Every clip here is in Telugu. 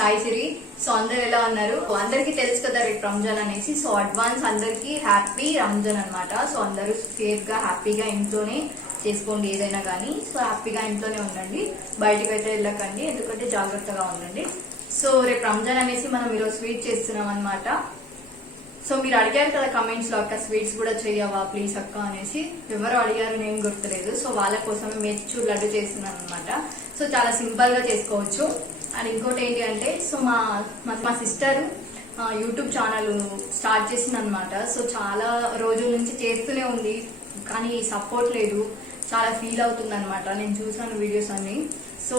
సాయి సిరి. సో అందరు ఎలా ఉన్నారు? అందరికి తెలుసు కదా రేపు రంజాన్ అనేసి. సో అడ్వాన్స్ అందరికి హ్యాపీ రంజాన్ అన్నమాట. సో అందరూ సేఫ్ గా హ్యాపీగా ఇంట్లోనే చేసుకోండి ఏదైనా కానీ. సో హ్యాపీగా ఇంట్లోనే ఉండండి, బయటకు అయితే వెళ్ళకండి, ఎందుకంటే జాగ్రత్తగా ఉండండి. సో రేపు రంజాన్ అనేసి మనం ఈరోజు స్వీట్ చేస్తున్నాం అనమాట. సో మీరు అడిగారు కదా కమెంట్స్ లో, అక్క స్వీట్స్ కూడా చెయ్యవా ప్లీజ్ అక్క అనేసి. ఎవరు అడిగారు నేను గుర్తులేదు. సో వాళ్ళ కోసమే మెచ్చు లడ్డు చేస్తున్నాను అనమాట. సో చాలా సింపుల్ గా చేసుకోవచ్చు. అండ్ ఇంకోటి ఏంటి అంటే, సో మా సిస్టర్ యూట్యూబ్ ఛానల్ స్టార్ట్ చేసింది అనమాట. సో చాలా రోజుల నుంచి చేస్తూనే ఉంది, కానీ సపోర్ట్ లేదు. చాలా ఫీల్ అవుతుంది అనమాట. నేను చూసాను వీడియోస్ అన్ని. సో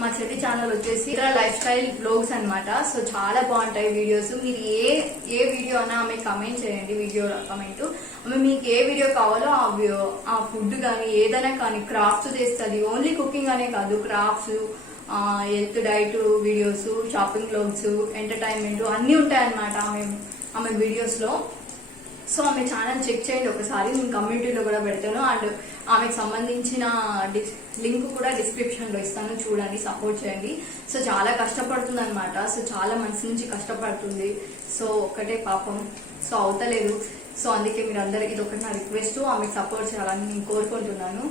మా చెల్లి ఛానల్ వచ్చేసి లైఫ్ స్టైల్ బ్లాగ్స్ అనమాట. సో చాలా బాగుంటాయి వీడియోస్. మీరు ఏ వీడియో అన్నా ఆమె కమెంట్ చేయండి, వీడియో కమెంట్. ఆమె మీకు ఏ వీడియో కావాలో ఆ ఫుడ్ కానీ ఏదైనా కానీ క్రాఫ్ట్స్ చేస్తుంది. ఓన్లీ కుకింగ్ అనే కాదు, crafts, health diet videos, shopping blogs, entertainment అన్ని ఉంటాయి అనమాట ఆమె వీడియోస్ లో. సో ఆమె ఛానల్ చెక్ చేయండి ఒకసారి, నేను కమ్యూనిటీలో కూడా పెడతాను. అండ్ ఆమెకు సంబంధించిన లింక్ కూడా డిస్క్రిప్షన్ లో ఇస్తాను, చూడండి, సపోర్ట్ చేయండి. సో చాలా కష్టపడుతుంది అనమాట. సో చాలా మనసు నుంచి కష్టపడుతుంది. సో ఒక్కటే పాపం సో అవుతలేదు. సో అందుకే మీరు అందరికి ఇది ఒకటి నా రిక్వెస్ట్, ఆమెకు సపోర్ట్ చేయాలని నేను కోరుకుంటున్నాను.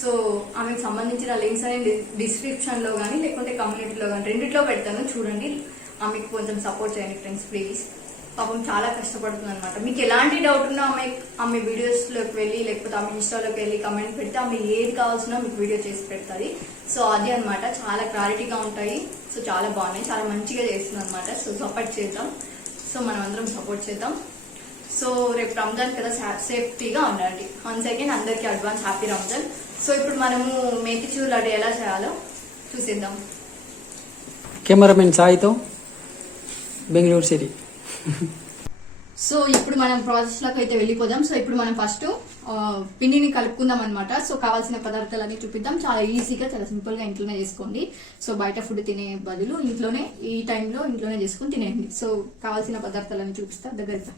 సో ఆమెకు సంబంధించిన లింక్స్ అనేది డిస్క్రిప్షన్ లో కానీ లేకుంటే కమ్యూనిటీలో కానీ రెండిట్లో పెడతాను, చూడండి. ఆమెకు కొంచెం సపోర్ట్ చేయండి ఫ్రెండ్స్ ప్లీజ్. పాపం చాలా కష్టపడుతుంది అనమాట. మీకు ఎలాంటి డౌట్ ఉన్నా ఆమె వీడియోస్ లోకి వెళ్ళి లేకపోతే ఆమె ఇన్స్టాలోకి వెళ్ళి కమెంట్ పెడితే ఆమె ఏది కావాల్సిన మీకు వీడియో చేసి పెడతాది. సో అది అనమాట, చాలా క్లారిటీగా ఉంటాయి. సో చాలా బాగున్నాయి, చాలా మంచిగా చేస్తుంది అనమాట. సో సపోర్ట్ చేద్దాం. సో మనం అందరం సపోర్ట్ చేద్దాం. సో రేపు రంజాన్ కదా, సేఫ్టీగా ఉండండి. వన్స్ అగైన్ అందరికి అడ్వాన్స్ హ్యాపీ రంజాన్. సో ఇప్పుడు మనము మేతిచూర్ లడ్డు ఎలా చేయాలో చూసేద్దాం. కెమెరామెన్ సాయితో, బెంగళూరు సిటీ. సో ఇప్పుడు మనం ప్రాసెస్ లోకి అయితే వెళ్ళిపోదాం. సో ఇప్పుడు మనం ఫస్ట్ పిండిని కలుపుకుందాం అనమాట. సో కావాల్సిన పదార్థాలన్నీ చూపిద్దాం. చాలా ఈజీగా, చాలా సింపుల్ గా ఇంట్లోనే చేసుకోండి. సో బయట ఫుడ్ తినే బదులు ఇంట్లోనే ఈ టైంలో ఇంట్లోనే చేసుకుని తినేయండి. సో కావాల్సిన పదార్థాలన్నీ చూపిస్తా, దగ్గరగా.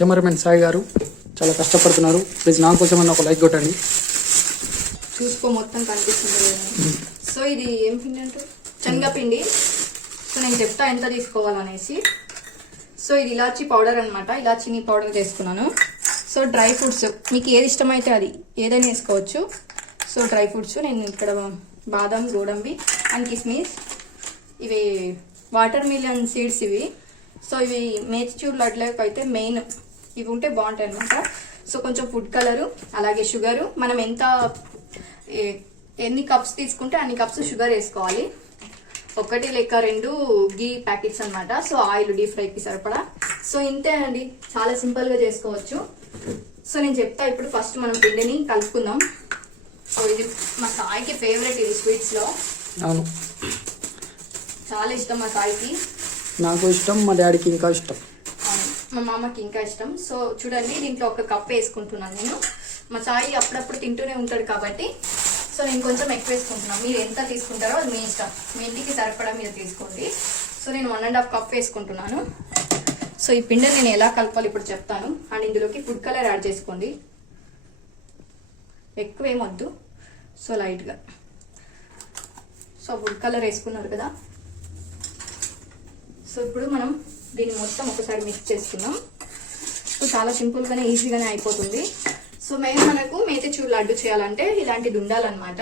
కెమెరామెన్ సాయి గారు చాలా కష్టపడుతున్నారు. ప్లీజ్ నా కోసం ఒక లైక్ కొట్టండి. చూసుకో మొత్తం కనిపిస్తుంది. సో ఇది ఏం పిండి అంటారు? శనగపిండి. సో నేను చెప్తా ఎంత తీసుకోవాలనేసి. సో ఇది ఇలాచీ పౌడర్ అనమాట, ఇలాచీని పౌడర్ చేసుకున్నాను. సో డ్రై ఫ్రూట్స్ మీకు ఏది ఇష్టమైతే అది ఏదైనా వేసుకోవచ్చు. సో డ్రై ఫ్రూట్స్ నేను ఇక్కడ బాదం, గోడంబి అండ్ కిస్మిస్, ఇవి వాటర్ మిలన్ సీడ్స్ ఇవి. సో ఇవి మేతిచూర్ లడ్డులకు అయితే మెయిన్ ఇవి ఉంటే బాగుంటాయి అనమాట. సో కొంచెం ఫుడ్ కలరు, అలాగే షుగరు. మనం ఎన్ని కప్స్ తీసుకుంటే అన్ని కప్స్ షుగర్ వేసుకోవాలి. 1 లేక 2 గీ ప్యాకెట్స్ అనమాట. సో ఆయిల్ డీప్ ఫ్రైకి సరిపడా. సో ఇంతే అండి, చాలా సింపుల్ గా చేసుకోవచ్చు. సో నేను చెప్తా ఇప్పుడు. ఫస్ట్ మనం పిండిని కలుపుకుందాం. సో ఇది మా సాయికి ఫేవరెట్, ఇది స్వీట్స్ లో. అవును, చాలా ఇష్టం మా సాయికి. నాకు ఇష్టం, మా డాడీకి ఇంకా ఇష్టం, మా మామకి ఇంకా ఇష్టం. సో చూడండి, దీంట్లో 1 కప్ వేసుకుంటున్నాను నేను. మా సాయి అప్పుడప్పుడు తింటూనే ఉంటాడు కాబట్టి సో నేను కొంచెం ఎక్కువ వేసుకుంటున్నాను. మీరు ఎంత తీసుకుంటారో అది మీ ఇష్టం, మీ ఇంటికి సరిపడా మీరు తీసుకోండి. సో నేను 1.5 కప్ వేసుకుంటున్నాను. సో ఈ పిండి నేను ఎలా కలపాలి ఇప్పుడు చెప్తాను. అండ్ ఇందులోకి ఫుడ్ కలర్ యాడ్ చేసుకోండి, ఎక్కువ ఏమొద్దు. సో లైట్గా. సో ఫుడ్ కలర్ వేసుకున్నారు కదా. సో ఇప్పుడు మనం దీన్ని మొత్తం ఒకసారి మిక్స్ చేసుకుందాం. సో చాలా సింపుల్గానే ఈజీగానే అయిపోతుంది. సో మనకు మేతిచూర్ లడ్డు చేయాలంటే ఇలాంటిది ఉండాలన్నమాట.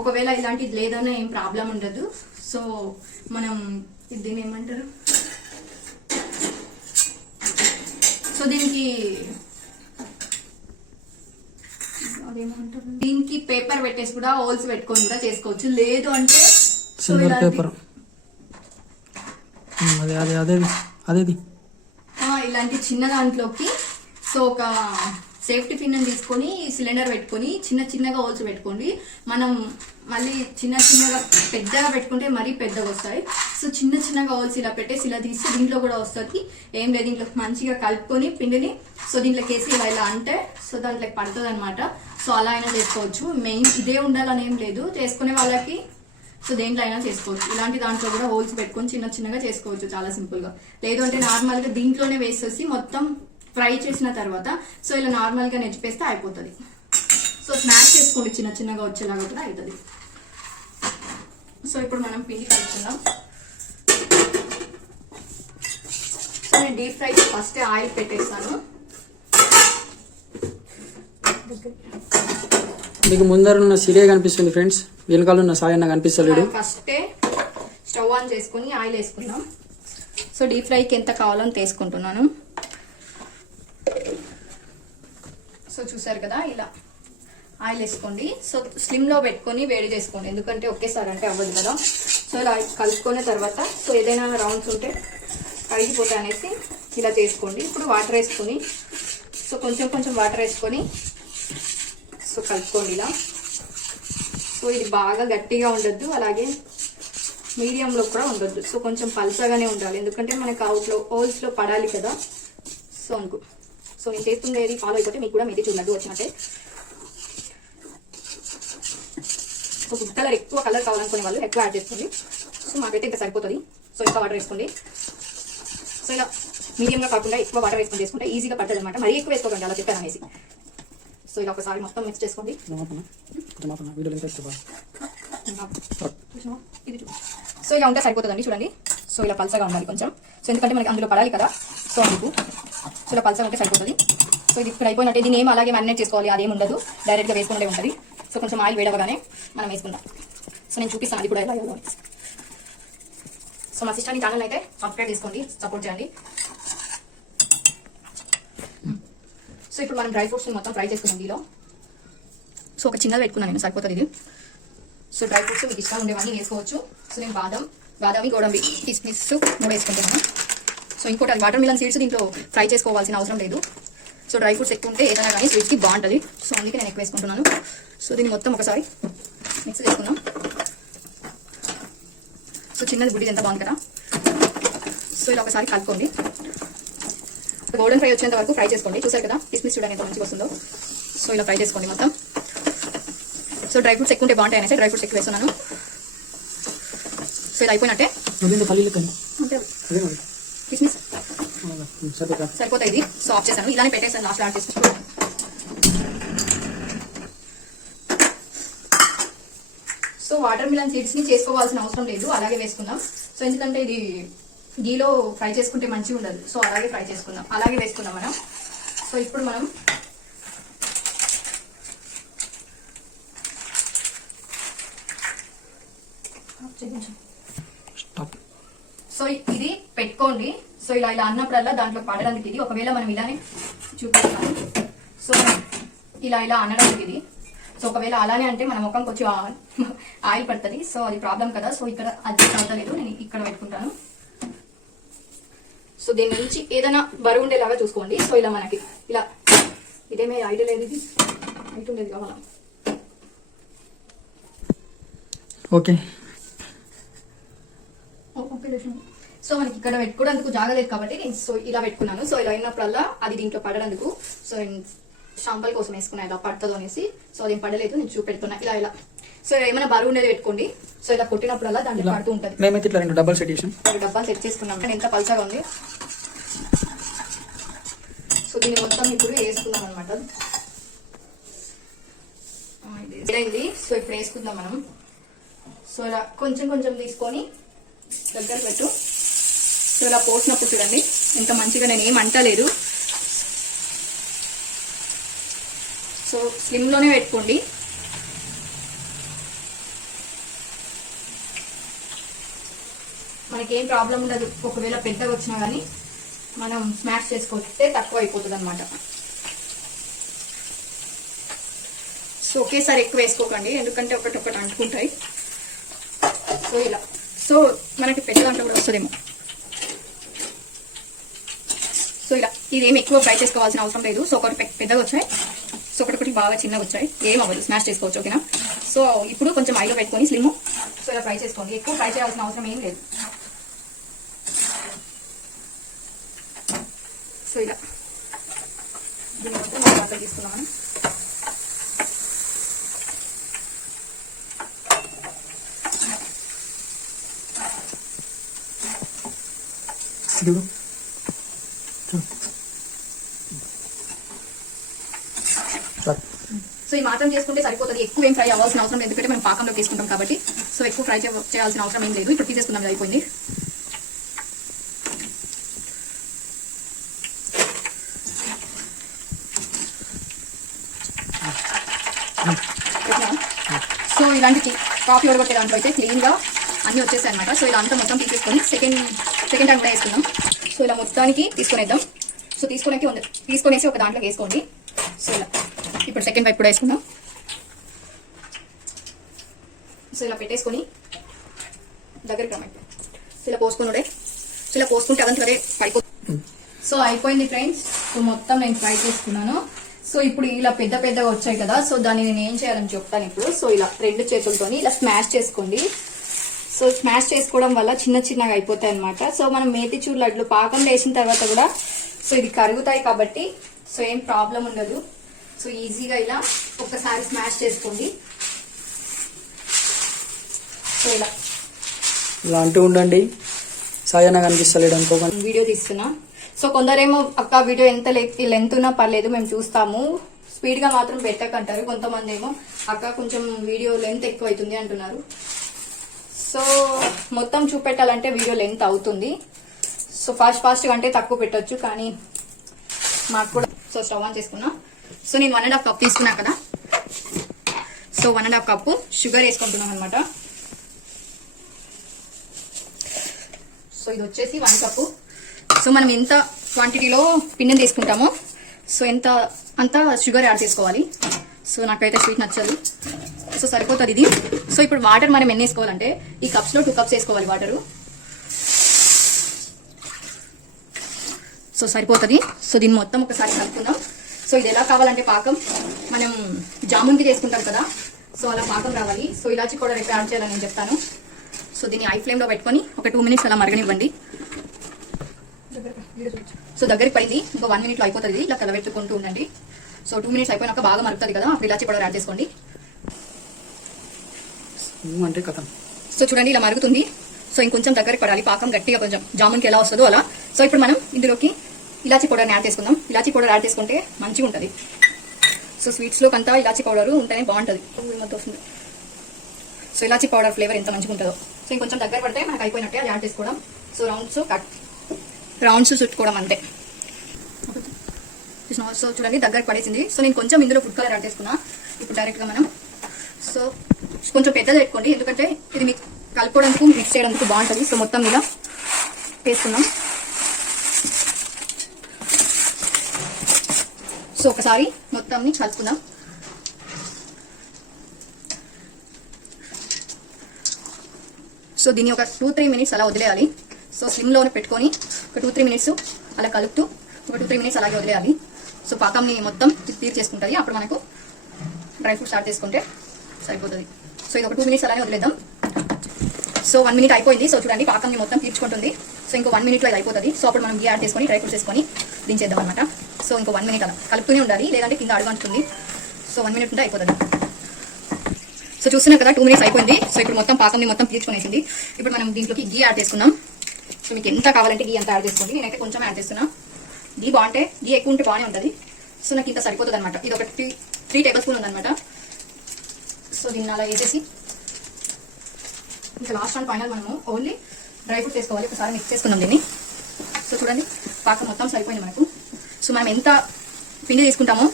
ఒకవేళ ఇలాంటిది లేదన్నా ఏం ప్రాబ్లం ఉండదు. సో మనం దీన్ని ఏమంటారు, సో దీనికి పేపర్ పెట్టేసి కూడా హోల్స్ పెట్టుకొని కూడా చేసుకోవచ్చు. లేదు అంటే సో ఇలాంటి చిన్న దాంట్లోకి సో ఒక సేఫ్టీ పిన్ తీసుకొని సిలిండర్ పెట్టుకొని చిన్నగా హోల్స్ పెట్టుకోండి. మనం మళ్ళీ చిన్నగా పెద్దగా పెట్టుకుంటే మరీ పెద్దగా వస్తాయి. సో చిన్నగా హోల్స్ ఇలా పెట్టేసి ఇలా తీసి దీంట్లో కూడా వస్తుంది. ఏం లేదు, దీంట్లో మంచిగా కలుపుకొని పిండిని సో దీంట్లోకి వేసి ఇలా అంటే సో దాంట్లోకి పడుతుంది అనమాట. సో అలా అయినా చేసుకోవచ్చు. మెయిన్ ఇదే ఉండాలని ఏం లేదు, చేసుకునే వాళ్ళకి సో దేంట్లో అయినా చేసుకోవచ్చు. ఇలాంటి దాంట్లో కూడా హోల్స్ పెట్టుకొని చిన్నగా చేసుకోవచ్చు, చాలా సింపుల్ గా. లేదు అంటే నార్మల్ గా దీంట్లోనే వేసేసి మొత్తం ఫ్రై చేసిన తర్వాత సో ఇలా నార్మల్ గా నెచ్చిపేస్తే అయిపోతుంది. సో స్మాష్ చేసుకోండి, చిన్నగా వచ్చేలాగా కూడా అవుతుంది. సో ఇప్పుడు మనం పిండి కలుపుకుందాం. నేను డీప్ ఫ్రై ఫస్ట్ ఆయిల్ పెట్టేస్తాను. మీకు ముందర ఉన్న సిరే కనిపిస్తుంది ఫ్రెండ్స్, వెనకాల ఉన్న సాయి అన్న కనిపిస్తలేడు. ఫస్టే స్టవ్ ఆన్ చేసుకుని ఆయిల్ వేసుకుందాం. సో డీప్ ఫ్రైకి ఎంత కావాలో అంత వేసుకుంటున్నాను. సో చూసారు కదా, ఇలా ఆయిల్ వేసుకోండి. సో స్లిమ్లో పెట్టుకొని వేడి చేసుకోండి, ఎందుకంటే ఒకేసారి అంటే అవ్వదు కదా. సో ఇలా కలుపుకున్న తర్వాత సో ఏదైనా రౌండ్స్ ఉంటే కరిగిపోతాయి అనేసి ఇలా చేసుకోండి. ఇప్పుడు వాటర్ వేసుకొని సో కొంచెం కొంచెం వాటర్ వేసుకొని సో కలుపుకోండి ఇలా. సో ఇది బాగా గట్టిగా ఉండొద్దు, అలాగే మీడియంలో కూడా ఉండొద్దు. సో కొంచెం పల్చగానే ఉండాలి, ఎందుకంటే మనకి అవుట్లో హోల్స్లో పడాలి కదా. సో అనుకో సో నేను చేస్తుండేది ఫాలో అయిపోతే మీకు కూడా మీది చూడద్దు వచ్చినట్టే. సో ఫుడ్ కలర్ ఎక్కువ కలర్ కావాలనుకునే వాళ్ళు ఎక్కువ యాడ్ చేసుకోండి. సో మాకైతే ఇంకా సరిపోతుంది. సో ఇంకా వాటర్ వేసుకోండి. సో ఇలా మీడియంగా కాకుండా ఎక్కువ వాటర్ వేసుకొని చేసుకుంటే ఈజీగా పడుతుంది అనమాట. మరీ ఎక్కువ వేసుకోకండి, అలా చెప్పాను అనేసి. సో ఇలా ఒకసారి మొత్తం మిక్స్ చేసుకోండి. సో ఇలా ఉంటే సరిపోతుందండి, చూడండి. సో ఇలా పల్చగా ఉండాలి కొంచెం. సో ఎందుకంటే మనకి అందులో పడాలి కదా, సో అందుకు సో ఇలా పల్చగా ఉంటే సరిపోతుంది. సో ఇది ఇప్పుడు అయిపోయినట్టే. దీన్ని ఏం అలాగే మ్యారినేట్ చేసుకోవాలి అదేమి ఉండదు, డైరెక్ట్గా వేసుకుంటే ఉంటుంది. సో కొంచెం ఆయిల్ వేడవగానే మనం వేసుకుందాం. సో నేను చూపిస్తాను అది కూడా ఎలా వేయాలో. సో మా సిస్టర్ని ఛానల్ అయితే సబ్స్క్రైబ్ చేసుకోండి, సపోర్ట్ చేయండి. సో ఇప్పుడు మనం డ్రై ఫ్రూట్స్ మొత్తం ఫ్రై చేసుకున్నాం దీలో. సో ఒక చిన్నది పెట్టుకున్నాను నేను, సరిపోతుంది ఇది. సో డ్రై ఫ్రూట్స్ మీకు ఇష్టం ఉండేవన్నీ వేసుకోవచ్చు. సో నేను బాదామి గోడంబి కిస్మిస్ 3 వేసుకుంటున్నాను. సో ఇంకోటి అది వాటర్ మిలన్ సీడ్స్ దీంట్లో ఫ్రై చేసుకోవాల్సిన అవసరం లేదు. సో డ్రై ఫ్రూట్స్ ఎక్కువ ఉంటే ఏదైనా కానీ స్వీట్స్కి బాగుంటుంది. సో అందుకే నేను ఎక్కువ వేసుకుంటున్నాను. సో దీన్ని మొత్తం ఒకసారి మిక్స్ చేసుకుందాం. సో చిన్నది బుడ్డిది ఎంత బాగుంది కదా. సో ఇలా ఒకసారి కలుపుకోండి. గోల్డెన్ ఫ్రై వచ్చేంత వరకు ఫ్రై చేసుకోండి. చూసారు కదా కిస్మిస్ చూడండి ఎంత మంచిగా వస్తుందో. సో ఇలా ఫ్రై చేసుకోండి మొత్తం. సో డ్రై ఫ్రూట్స్ ఎక్కువ ఉంటే బాగుంటాయి అనేసి డ్రై ఫ్రూట్స్ ఎక్కువ వేస్తున్నాను. సో ఇది అయిపోయినట్టే. కిస్మిస్ సరిపోతాయి ఇది. సో ఆఫ్ చేశాను, ఇలానే పెట్టేసాను, లాస్ట్ యాడ్ చేసుకుంటాను. సో వాటర్ మిలన్ సీడ్స్ ని చేసుకోవాల్సిన అవసరం లేదు, అలాగే వేసుకుందాం. సో ఎందుకంటే ఇది గీలో ఫ్రై చేసుకుంటే మంచిగా ఉండదు. సో అలాగే ఫ్రై చేసుకుందాం, అలాగే వేసుకుందాం మనం. సో ఇప్పుడు మనం సో ఇది పెట్టుకోండి. సో ఇలా అన్నప్పుడల్లా దాంట్లో పడడానికి ఇది. ఒకవేళ మనం ఇలానే చూపిస్తాను. సో ఇలా అనడానికి ఇది. సో ఒకవేళ అలానే అంటే మన ముఖం కొంచెం ఆయిల్ పడుతుంది. సో అది ప్రాబ్లం కదా. సో ఇక్కడ అది అవుతలేదు, నేను ఇక్కడ పెట్టుకుంటాను. సో దీని నుంచి ఏదైనా బరువు ఉండేలాగా చూసుకోండి. సో ఇలా మనకి ఇలా ఇదేమే ఐడియా లేదు, ఇది ఐట్ ఉండేది కావాలా. ఓకే సో మనకి ఇక్కడ పెట్టుకోవడానికి జాగలేదు కాబట్టి నేను సో ఇలా పెట్టుకున్నాను. సో ఇలా అయినప్పుడల్లా అది దీంట్లో పడడానికి సో షాంపల్ కోసం వేసుకున్నా ఇలా పడుతుందో అనేసి. సో అది పడలేదు, నేను చూపెడుతున్నా ఇలా. సో ఏమైనా బరువు ఉండేది పెట్టుకోండి. సో ఇలా కొట్టినప్పుడల్లా దాంట్లో పడుతూ ఉంటుంది. మేమైతే ఇట్లా 2 డబ్బాలు సెట్ చేసాం. 2 డబ్బాలు సెట్ చేసుకున్నాం. ఎంత పల్చగా ఉంది. సో దీన్ని మొత్తం ఇప్పుడు వేసుకుందాం అనమాట. ఇదైంది. సో ఇప్పుడు వేసుకుందాం మనం. సో ఇలా కొంచెం కొంచెం తీసుకొని దగ్గర పెట్టు. సో ఇలా పోసినప్పుడు చూడండి ఎంత మంచిగా, నేను ఏం అంటలేదు. సో స్లిమ్లోనే పెట్టుకోండి. మనకేం ప్రాబ్లం ఉండదు. ఒకవేళ పెద్దగా వచ్చినా కానీ మనం స్మాష్ చేసుకొస్తే తక్కువ అయిపోతుంది అనమాట. సో ఒకేసారి ఎక్కువ వేసుకోకండి, ఎందుకంటే ఒకటి అంటుకుంటాయి. సో ఇలా సో మనకి పెద్ద దాంట్లో కూడా వస్తుందేమో. సో ఇలా ఇదేమి ఎక్కువ ఫ్రై చేసుకోవాల్సిన అవసరం లేదు. సో ఒకటి పెద్దగా వచ్చాయి, సో ఒకటి బాగా చిన్నగా వచ్చాయి, ఏం అవ్వదు, స్మాష్ చేసుకోవచ్చు. ఓకేనా. సో ఇప్పుడు కొంచెం ఆయిల్ పెట్టుకొని స్లిమ్ సో ఇలా ఫ్రై చేసుకోండి. ఎక్కువ ఫ్రై చేయాల్సిన అవసరం ఏం లేదు. సో ఇలా దీని మొత్తం వాటర్ తీసుకున్నాం మనం. సో ఈ మాత్రం చేసుకుంటే సరిపోతుంది. ఎక్కువ ఏం ఫ్రై అవ్వాల్సిన అవసరం లేదు, ఎందుకంటే మనం పాకంలో తీసుకుంటాం కాబట్టి. సో ఎక్కువ ఫ్రై చేయాల్సిన అవసరం ఏం లేదు. ఇప్పుడు తీసేసుకుందాం, అయిపోయింది. ఇలాంటి కాఫీ ఉడగొట్టే దాంట్లో అయితే క్లీన్గా అన్నీ వచ్చేసాయి అనమాట. సో ఇలా అంతా మొత్తం తీసేసుకొని సెకండ్ టైం కూడా వేసుకుందాం. సో ఇలా మొత్తానికి తీసుకునేద్దాం. సో తీసుకునేసి ఒక దాంట్లోకి వేసుకోండి. సో ఇలా ఇప్పుడు సెకండ్ వైపు కూడా వేసుకుందాం. సో ఇలా పెట్టేసుకొని దగ్గరికి రమ్మంటే సో ఇలా పోసుకున్నాడే. సో ఇలా పోసుకుంటే అదంతా సరే పడిపో. సో అయిపోయింది ఫ్రెండ్స్. సో మొత్తం నేను ఫ్రై చేసుకున్నాను. సో ఇప్పుడు ఇలా పెద్ద పెద్దగా వచ్చాయి కదా, సో దాన్ని నేను ఏం చేయాలని చెప్తాను ఇప్పుడు. సో ఇలా 2 చేతులతోని ఇలా స్మాష్ చేసుకోండి. సో స్మాష్ చేసుకోవడం వల్ల చిన్న చిన్నగా అయిపోతాయి అనమాట. సో మనం మేతిచూర్ లడ్లు పాకం వేసిన తర్వాత కూడా సో ఇది కరుగుతాయి కాబట్టి సో ఏం ప్రాబ్లం ఉండదు. సో ఈజీగా ఇలా ఒక్కసారి స్మాష్ చేసుకోండి. సో ఇలా అంటూ ఉండండి. సాయన కనిపిస్తలేడు అనుకోకండి. వీడియో తీస్తున్నా. సో కొందరేమో అక్క వీడియో ఎంత లెంత్ ఉన్నా పర్లేదు మేము చూస్తాము, స్పీడ్ గా మాత్రం పెట్టకంటారు. కొంతమంది ఏమో అక్క కొంచెం వీడియో లెంత్ ఎక్కువ అవుతుంది అంటున్నారు. సో మొత్తం చూపెట్టాలంటే వీడియో లెంత్ అవుతుంది. సో ఫాస్ట్ గా అంటే తక్కువ పెట్టొచ్చు, కానీ మాకు కూడా. సో స్టవ్ ఆన్ చేసుకున్నా. సో నేను 1.5 కప్ తీసుకున్నా కదా, సో 1.5 కప్పు షుగర్ వేసుకుంటున్నాను అనమాట. సో ఇది వచ్చేసి 1 కప్పు. సో మనం ఎంత క్వాంటిటీలో పిండిని తీసుకుంటామో సో అంత షుగర్ యాడ్ చేసుకోవాలి. సో నాకైతే స్వీట్ నచ్చదు, సో సరిపోతుంది ఇది. సో ఇప్పుడు వాటర్ మనం ఎన్ని వేసుకోవాలంటే ఈ కప్స్లో 2 కప్స్ వేసుకోవాలి వాటరు. సో సరిపోతుంది. సో దీన్ని మొత్తం ఒకసారి కలుపుకుందాం. సో ఇది ఎలా కావాలంటే పాకం మనం జామున్కి చేసుకుంటాం కదా, సో అలా పాకం రావాలి. సో ఇలాచి కూడా రేపు యాడ్ చేయాలని నేను చెప్తాను. సో దీన్ని హై ఫ్లేమ్లో పెట్టుకొని ఒక 2 మినిట్స్ అలా మరగనివ్వండి. సో దగ్గరికి పడింది, ఇంకో 1 మినిట్లో అయిపోతుంది. ఇలా కలబెట్టుకుంటూ ఉండండి. సో 2 మినిట్స్ అయిపోయినాక బాగా మరుగుతుంది కదా, అప్పుడు ఇలాచి పౌడర్ యాడ్ చేసుకోండి. అంటే కథం. సో చూడండి ఇలా మరుగుతుంది. సో ఇంకొంచెం దగ్గరికి పడాలి పాకం, గట్టిగా కొంచెం జామున్కి ఎలా వస్తుందో అలా. సో ఇప్పుడు మనం ఇందులోకి ఇలాచి పౌడర్ని యాడ్ చేసుకుందాం. ఇలాచి పౌడర్ యాడ్ చేసుకుంటే మంచిగా ఉంటుంది. సో స్వీట్స్లోకి అంతా ఇలాచి పౌడర్ ఉంటేనే బాగుంటుంది. సో ఇలాచి పౌడర్ ఫ్లేవర్ ఎంత మంచిగా ఉంటుందో. సో ఇంకొంచెం దగ్గర పడితే మనకు అయిపోయినట్టే అది యాడ్ చేసుకోవడం. సో రౌండ్స్ చుట్టుకోవడం అంతే. సో చూడండి దగ్గరకు పడేసింది. సో నేను కొంచెం ఇందులో ఫుడ్ కలర్ యాడ్ చేసుకున్నా. ఇప్పుడు డైరెక్ట్గా మనం సో కొంచెం పెద్దది పెట్టుకోండి, ఎందుకంటే ఇది మీకు కలుపుకోవడానికి మిక్స్ చేయడానికి బాగుంటుంది. సో మొత్తం ఇలా వేసుకున్నాం. సో ఒకసారి మొత్తంని కలుపుకుందాం. సో దీన్ని ఒక 2-3 మినిట్స్ అలా వదిలేయాలి. సో స్లిమ్లోనే పెట్టుకొని ఒక 2-3 మినిట్స్ అలా కలుపుతూ ఒక 2-3 మినిట్స్ అలాగే వదిలేయాలి. సో పాకంని మొత్తం తీర్ చేసుకుంటుంది. అప్పుడు మనకు డ్రై ఫ్రూట్స్ యాడ్ చేసుకుంటే సరిపోతుంది. సో ఇది ఒక 2 మినిట్స్ అలానే వదిలేద్దాం. సో 1 మినిట్ అయిపోయింది. సో చూడండి పాకంని మొత్తం తీర్చుకుంటుంది. సో ఇంకో 1 మినిట్లో ఇది అయిపోతుంది. సో అప్పుడు మనం గీ యాడ్ చేసుకొని డ్రై ఫ్రూట్స్ వేసుకొని దించేద్దాం అనమాట. సో ఇంకో 1 మినిట్ అలా కలుపుతూనే ఉండాలి, లేదంటే కింద అడుగుంటుంది. సో 1 మినిట్ ఉంటే అయిపోతుంది. సో చూస్తున్నాం కదా 2 మినిట్స్ అయిపోయింది. సో ఇప్పుడు మొత్తం పాకంని మొత్తం తీర్చుకునేసింది. ఇప్పుడు మనం దీంట్లోకి గీ యాడ్ చేసుకుందాం. సో మీకు ఎంత కావాలంటే గీ అంత యాడ్ చేసుకోండి. నేనైతే కొంచెం యాడ్ చేస్తున్నా. గీ బాగుంటే గీ ఎక్కువ ఉంటే బాగానే ఉంటుంది. సో నాకు ఇంత సరిపోతుంది అనమాట. ఇది ఒక 3 టేబుల్ స్పూన్ ఉందన్నమాట. సో దీన్ని అలా వేసేసి ఇంకా లాస్ట్ అండ్ ఫైనల్ మనము ఓన్లీ డ్రై ఫ్రూట్స్ వేసుకోవాలి. ఒకసారి మిక్స్ చేసుకుందాం దీన్ని. సో చూడండి పాకం మొత్తం సరిపోయింది మనకు. సో మనం ఎంత పిండి తీసుకుంటామో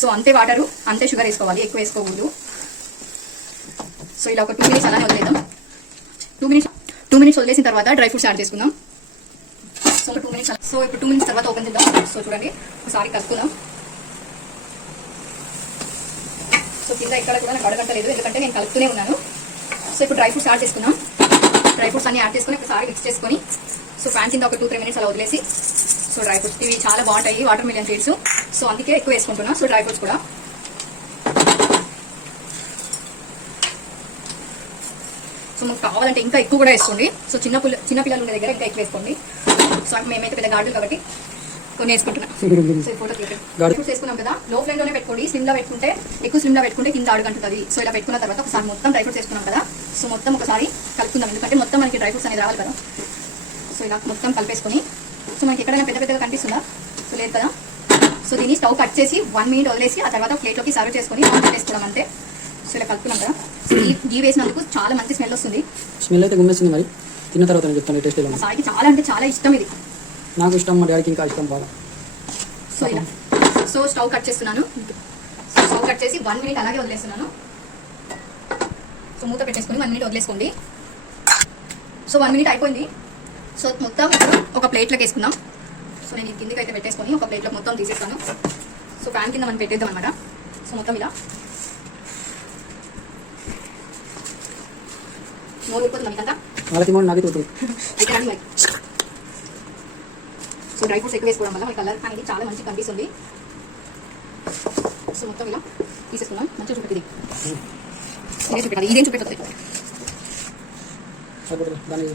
సో అంతే వాటరు అంతే షుగర్ వేసుకోవాలి, ఎక్కువ వేసుకోకూడదు. సో ఇలా ఒక 2 మినిట్స్ అలానే వదిలేద్దాం. 2 మినిట్స్ వదిలేసిన తర్వాత డ్రై ఫ్రూట్స్ యాడ్ చేసుకుందాం. సో ఒక 2 మినిట్స్. సో ఇప్పుడు 2 మినిట్స్ తర్వాత ఓపెన్ చేద్దాం. సో చూడండి ఒకసారి కలుపుకుందాం. సో కింద ఇక్కడ కూడా నాకు అడగట్టలేదు, ఎందుకంటే నేను కలుపుతూనే ఉన్నాను. సో ఇప్పుడు డ్రై ఫ్రూట్స్ యాడ్ చేసుకుందాం. డ్రై ఫ్రూట్స్ అన్ని యాడ్ చేసుకొని ఒకసారి మిక్స్ చేసుకొని సో ఫ్యాన్ కింద ఒక 2-3 మినిట్స్ అలా వదిలేసి సో డ్రై ఫ్రూట్స్ ఇవి చాలా బాగుంటాయి, వాటర్ మిలియన్ సీడ్స్. సో అందుకే ఎక్కువ వేసుకుంటున్నా. సో డ్రై ఫ్రూట్స్ కూడా సో మనకు కావాలంటే ఇంకా ఎక్కువ కూడా వేసుకోండి. సో చిన్న పిల్లలు ఉండే దగ్గర ఇంకా ఎక్కువ వేసుకోండి. సో మేమైతే పెద్ద గార్డులు కాబట్టి కొన్ని వేసుకుంటున్నాం. సో ఫోటో ఫ్రూట్స్ వేసుకున్నాం కదా, లో ఫ్లేమ్లోనే పెట్టుకోండి. స్లిమ్లో పెట్టుకుంటే ఎక్కువ స్లిమ్లో పెట్టుకుంటే కింద అడుగంటుంది. సో ఇలా పెట్టుకున్న తర్వాత ఒకసారి మొత్తం డ్రై ఫ్రూట్స్ వేసుకున్నాం కదా, సో మొత్తం ఒకసారి కలుపుకుందాం, ఎందుకంటే మొత్తం మనకి డ్రై ఫ్రూట్స్ అనేది రావాలి కదా. సో ఇలా మొత్తం కలిపేసుకొని సో మనకి ఎక్కడైనా పెద్దగా కనిపిస్తుందా? సో లేదు కదా. సో దీన్ని స్టవ్ కట్ చేసి 1 మినిట్ వదిలేసి ఆ తర్వాత ప్లేట్లోకి సర్వ్ చేసుకొని ఆన్ చేసుకోవడం అంతే. సో ఇలా కలుపుకున్నాం కదా. సో గీ వేసినందుకు చాలా మంచి స్మెల్ వస్తుంది. స్మెల్ అయితే గుమ్మేస్తుంది. మరి తిన్న తర్వాత నేను చెప్తాను టేస్ట్ ఎలా. సాయికి చాలా అంటే చాలా ఇష్టం ఇది. నాకు ఇష్టం, మా డాడీకి ఇంకా ఇష్టం బాగా. సో ఇలా సో స్టవ్ కట్ చేస్తున్నాను. స్టవ్ కట్ చేసి 1 మినిట్ అలాగే వదిలేస్తున్నాను. సో మూత పెట్టేసుకొని 1 మినిట్ వదిలేసుకోండి. సో 1 మినిట్ అయిపోయింది. సో మొత్తం ఒక ప్లేట్లోకి వేసుకుందాం. సో నేను కిందికి అయితే పెట్టేసుకొని ఒక ప్లేట్లో మొత్తం తీసేస్తాను. సో ప్యాన్ కింద మనం పెట్టేద్దాం అనమాట. సో మొత్తం ఇలా నోరు ఊరిపోతుంది మీకంతా వాళ్ళకి మోడు నాకు తోడు. అయితే రండి మరి. సో డ్రై ఫ్రూట్స్ ఎక్కువ వేసుకోవడం వల్ల మన కలర్ అనేది చాలా మంచి కనిపిస్తుంది. సో మొత్తం ఇలా తీసేసుకున్నాం. మంచిగా చూపెట్టింది ఇదే చూపెట్టాలి, ఇదేం చూపెట్టదు. దాన్ని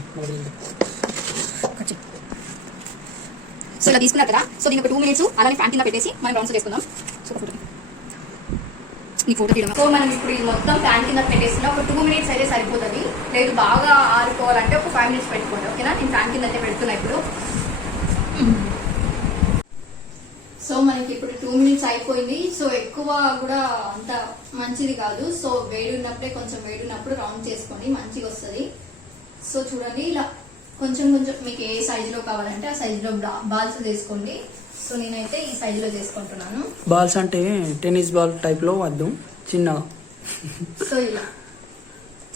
సో ఇలా తీసుకున్నారు కదా. సో దీనికి ఒక 2 మినిట్స్ అలానే ఫ్యాన్ కింద పెట్టేసి మనం రౌండ్స్ చేసుకుందాం. సో ఫోటో ఈ ఫోటో తీయడం. సో మనం ఇప్పుడు ఇది మొత్తం ఫ్యాన్ కింద పెట్టేస్తున్నా. ఒక 2 మినిట్స్ అయితే సరిపోతుంది. లేదు బాగా ఆరుకోవాలంటే ఒక 5 మినిట్స్ పెట్టుకోండి. ఓకేనా, నేను ఫ్యాన్ కింద అయితే పెడుతున్నా ఇప్పుడు. సో మనకి ఇప్పుడు 2 మినిట్స్ అయిపోయింది. సో ఎక్కువ కూడా అంత మంచిది కాదు. సో వేడి ఉన్నప్పుడే, కొంచెం వేడి ఉన్నప్పుడు రౌండ్ చేసుకోండి, మంచిగా వస్తుంది. సో చూడండి ఇలా కొంచెం కొంచెం మీకు ఏ సైజులో కావాలంటే ఆ సైజులో బాల్స్ చేసుకోండి. సో నేనైతే ఈ సైజులో చేసుకుంటున్నాను. బాల్స్ అంటే టెన్నిస్ బాల్ టైప్లో వద్దు, చిన్నగా. సో ఇలా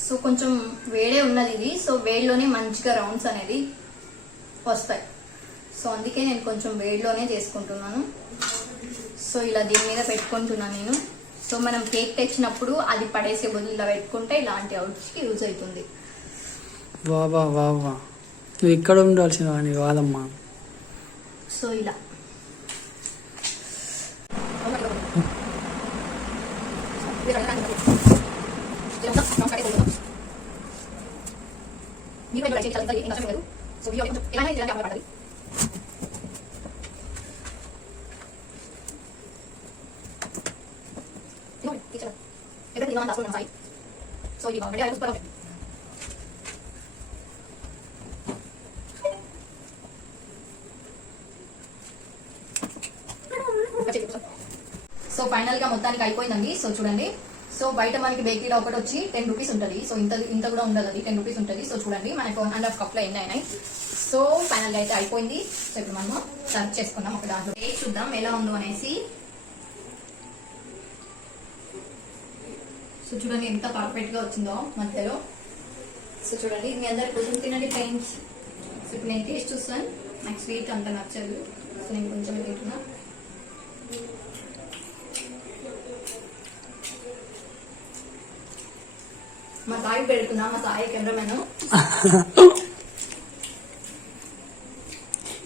సో కొంచెం వేడే ఉన్నది ఇది. సో వేడిలోనే మంచిగా రౌండ్స్ అనేది వస్తాయి. సో అందుకే నేను కొంచెం వేడిలోనే చేసుకుంటున్నాను. సో ఇలా దీని మీద పెట్టుకుంటున్నాను నేను. సో మనం కేక్ తెచ్చినప్పుడు అది పడేసే బదులు ఇలా పెట్టుకుంటే ఇలాంటి అవుట్స్కి యూజ్ అవుతుంది. వా వా వా వా, నువ్వు ఇక్కడ ఉండాల్సిన వాడిని కాదమ్మా. సో ఇలా సో ఇది సో ఫైనల్ గా మొత్తానికి అయిపోయిందండి. సో చూడండి, సో బయట మనకి బేకరీలో ఒకటి వచ్చి 10 రూపీస్ ఉంటుంది. సో ఇంత కూడా ఉండదు, అది 10 రూపీస్ ఉంటుంది. సో చూడండి మనకి 1.5 కప్లో ఎన్ని అయినాయి. సో ఫైనల్ గా అయితే అయిపోయింది. సో ఇప్పుడు మనం సర్వ్ చేసుకున్నాం. ఒక దాంట్లో టేస్ట్ చూద్దాం ఎలా ఉందో అనేసి. సో చూడండి ఎంత పర్ఫెక్ట్ గా వచ్చిందో మధ్యలో. సో చూడండి మీ అందరికి కొంచెం తినండి ఫ్రెండ్స్. సో ఇప్పుడు నేను టేస్ట్ చూస్తాను. నాకు స్వీట్ అంత నచ్చదు. సో నేను కొంచెం తింటున్నా. మా సాయి పెడుతున్నా, మా సాయి కెమెరామెన్.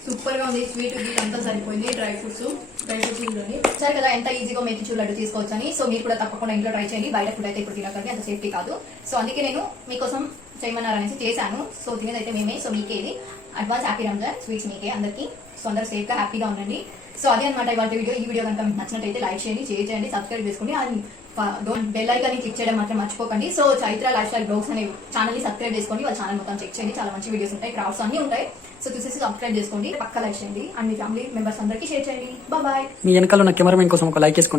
సూపర్ గా ఉంది. స్వీట్ గీట్ అంతా సరిపోయింది. డ్రై ఫ్రూట్స్ చూడండి. సరే కదా ఎంత ఈజీగా మేతి చూడు లడ్డు తీసుకోవచ్చు అని. సో మీరు కూడా తప్పకుండా ఇంట్లో ట్రై చేయండి. బయట ఫుడ్ అయితే ఇప్పుడు తినకండి, అంత సేఫ్టీ కాదు. సో అందుకే నేను మీకోసం చేయమన్నారనేసి చేశాను. సో తినేదైతే మేమే. సో మీకే ఇది అడ్వాన్స్ హ్యాపీ రంజాన్ స్వీట్స్ మీకే అందరికి. సో అందరూ సేఫ్ గా హ్యాపీగా ఉండండి. సో అదే అనమాట ఇవాళ వీడియో. ఈ వీడియో కనుక మీకు నచ్చినట్టయితే లైక్ చేయండి, షేర్ చేయండి, సబ్స్క్రైబ్ చేసుకోండి. అండ్ బెల్ ఐకాన్ క్లిక్ చేయడం మాత్రం మర్చిపోకండి. So Chaitra lifestyle blogs అనే ఛానల్ ని సబ్స్క్రైబ్ చేసుకోండి. వాళ్ళ ఛానల్ మొత్తం చెక్ చేయండి, చాలా మంచి వీడియోస్ ఉంటాయి, క్రాఫ్ట్స్ అన్ని ఉంటాయి. సో చూసేసి సబ్స్క్రైబ్ చేసుకోండి, పక్క లైక్ చేయండి, అండ్ మీ ఫ్యామిలీ మెంబర్స్ అందరికీ షేర్ చేయండి. బాయ్. మీ వెనకాల ఉన్న కెమెరామెన్ కోసం ఒక లైక్ చేసుకోండి.